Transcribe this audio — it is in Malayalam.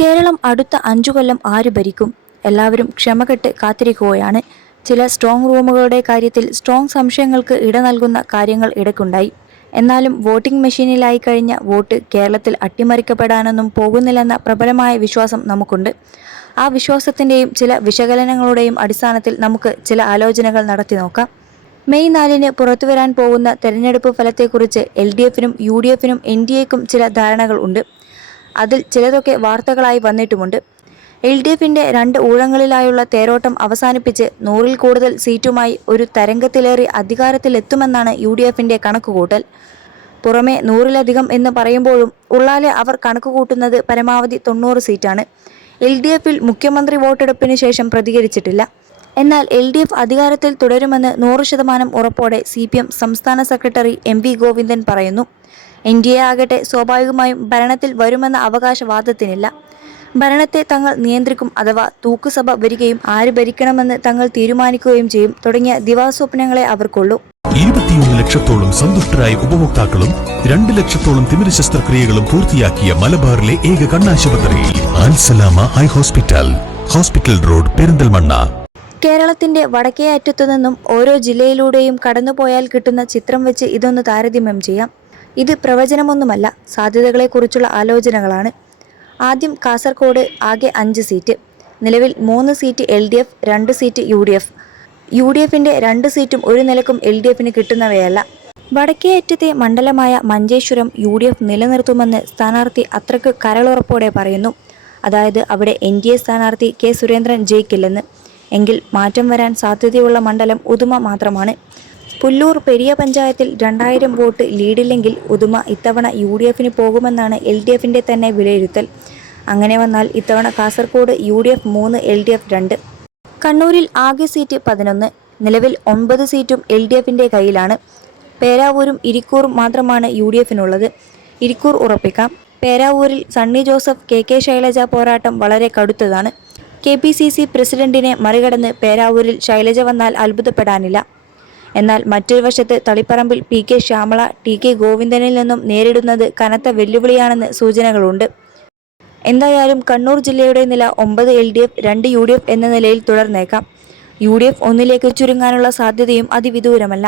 കേരളം അടുത്ത 5 കൊല്ലം ആര് ഭരിക്കും? എല്ലാവരും ക്ഷമകെട്ട് കാത്തിരിക്കുകയാണ്. ചില സ്ട്രോങ് റൂമുകളുടെ കാര്യത്തിൽ സ്ട്രോങ് സംശയങ്ങൾക്ക് ഇട നൽകുന്ന കാര്യങ്ങൾ ഇടയ്ക്കുണ്ടായി. എന്നാലും വോട്ടിംഗ് മെഷീനിലായി കഴിഞ്ഞ വോട്ട് കേരളത്തിൽ അട്ടിമറിക്കപ്പെടാനൊന്നും പോകുന്നില്ലെന്ന പ്രബലമായ വിശ്വാസം നമുക്കുണ്ട്. ആ വിശ്വാസത്തിൻ്റെയും ചില വിശകലനങ്ങളുടെയും അടിസ്ഥാനത്തിൽ നമുക്ക് ചില ആലോചനകൾ നടത്തി നോക്കാം. മെയ് 4-ന് പുറത്തുവരാൻ പോകുന്ന തെരഞ്ഞെടുപ്പ് ഫലത്തെക്കുറിച്ച് LDFനും UDFനും NDAക്കും ചില ധാരണകൾ ഉണ്ട്. അതിൽ ചിലതൊക്കെ വാർത്തകളായി വന്നിട്ടുമുണ്ട്. LDFന്റെ 2 ഊഴങ്ങളിലായുള്ള തേരോട്ടം അവസാനിപ്പിച്ച് 100-ൽ കൂടുതൽ സീറ്റുമായി ഒരു തരംഗത്തിലേറി അധികാരത്തിലെത്തുമെന്നാണ് UDFന്റെ കണക്കുകൂട്ടൽ. പുറമെ 100-ലധികം എന്ന് പറയുമ്പോഴും ഉള്ളാലെ അവർ കണക്കുകൂട്ടുന്നത് പരമാവധി 90 സീറ്റാണ്. LDFൽ മുഖ്യമന്ത്രി വോട്ടെടുപ്പിന് ശേഷം പ്രതികരിച്ചിട്ടില്ല. എന്നാൽ LDF അധികാരത്തിൽ തുടരുമെന്ന് 100% ഉറപ്പോടെ CPM സംസ്ഥാന സെക്രട്ടറി MV ഗോവിന്ദൻ പറയുന്നു. NDA ആകട്ടെ സ്വാഭാവികമായും ഭരണത്തിൽ വരുമെന്ന അവകാശവാദത്തിനില്ല. ഭരണത്തെ തങ്ങൾ നിയന്ത്രിക്കും അഥവാ തൂക്കുസഭ വരികയും ആര് ഭരിക്കണമെന്ന് തങ്ങൾ തീരുമാനിക്കുകയും ചെയ്യും തുടങ്ങിയ ദിവാസ്വപ്നങ്ങളെ അവർക്കുള്ളൂ. 21 ലക്ഷത്തോളം സന്തുഷ്ടരായ ഉപഭോക്താക്കളും 2 ലക്ഷത്തോളം തിമിര ശസ്ത്രക്രിയകളും പൂർത്തിയാക്കിയ മലബാറിലെ ഏക കണ്ണാശുപത്രി Al Salama eye hospital, hospital road, Perinthalmanna. കേരളത്തിന്റെ വടക്കേ അറ്റത്തുനിന്നും ഓരോ ജില്ലയിലൂടെയും കടന്നുപോയാൽ കിട്ടുന്ന ചിത്രം വെച്ച് ഇതൊന്ന് താരതമ്യം ചെയ്യാം. ഇത് പ്രവചനമൊന്നുമല്ല, സാധ്യതകളെക്കുറിച്ചുള്ള ആലോചനകളാണ്. ആദ്യം കാസർഗോഡ് ആകെ 5 സീറ്റ്. നിലവിൽ 3 സീറ്റ് LDF, 2 സീറ്റ് UDF. UDFന്റെ 2 സീറ്റും ഒരു നിലക്കും LDFന് കിട്ടുന്നവയല്ല. വടക്കേ അറ്റത്തെ മണ്ഡലമായ മഞ്ചേശ്വരം UDF നിലനിർത്തുമെന്ന് സ്ഥാനാർത്ഥി അത്രയ്ക്ക് കരളുറപ്പോടെ പറയുന്നു. അതായത് അവിടെ NDA സ്ഥാനാർത്ഥി K സുരേന്ദ്രൻ ജയിക്കില്ലെന്ന്. എങ്കിൽ മാറ്റം വരാൻ സാധ്യതയുള്ള മണ്ഡലം ഉദുമ മാത്രമാണ്. പുല്ലൂർ പെരിയ പഞ്ചായത്തിൽ 2000 വോട്ട് ലീഡില്ലെങ്കിൽ ഉദുമ ഇത്തവണ UDFന് പോകുമെന്നാണ് LDFന്റെ തന്നെ വിലയിരുത്തൽ. അങ്ങനെ വന്നാൽ ഇത്തവണ കാസർഗോഡ് UDF 3, LDF 2. കണ്ണൂരിൽ ആകെ സീറ്റ് 11. നിലവിൽ 9 സീറ്റും LDFന്റെ കയ്യിലാണ്. പേരാവൂരും ഇരിക്കൂറും മാത്രമാണ് UDFനുള്ളത്. ഇരിക്കൂർ ഉറപ്പിക്കാം. പേരാവൂരിൽ സണ്ണി ജോസഫ് KK ശൈലജ പോരാട്ടം വളരെ കടുത്തതാണ്. KPCC പ്രസിഡന്റിനെ മറികടന്ന് പേരാവൂരിൽ ശൈലജ വന്നാൽ അത്ഭുതപ്പെടാനില്ല. എന്നാൽ മറ്റൊരു വശത്ത് തളിപ്പറമ്പിൽ PK ശ്യാമള TK ഗോവിന്ദനിൽ നിന്നും നേരിടുന്നത് കനത്ത വെല്ലുവിളിയാണെന്ന് സൂചനകളുണ്ട്. എന്തായാലും കണ്ണൂർ ജില്ലയുടെ നില 9 LDF, 2 UDF എന്ന നിലയിൽ തുടർന്നേക്കാം. UDF 1-ലേക്ക് ചുരുങ്ങാനുള്ള സാധ്യതയും അതിവിദൂരമല്ല.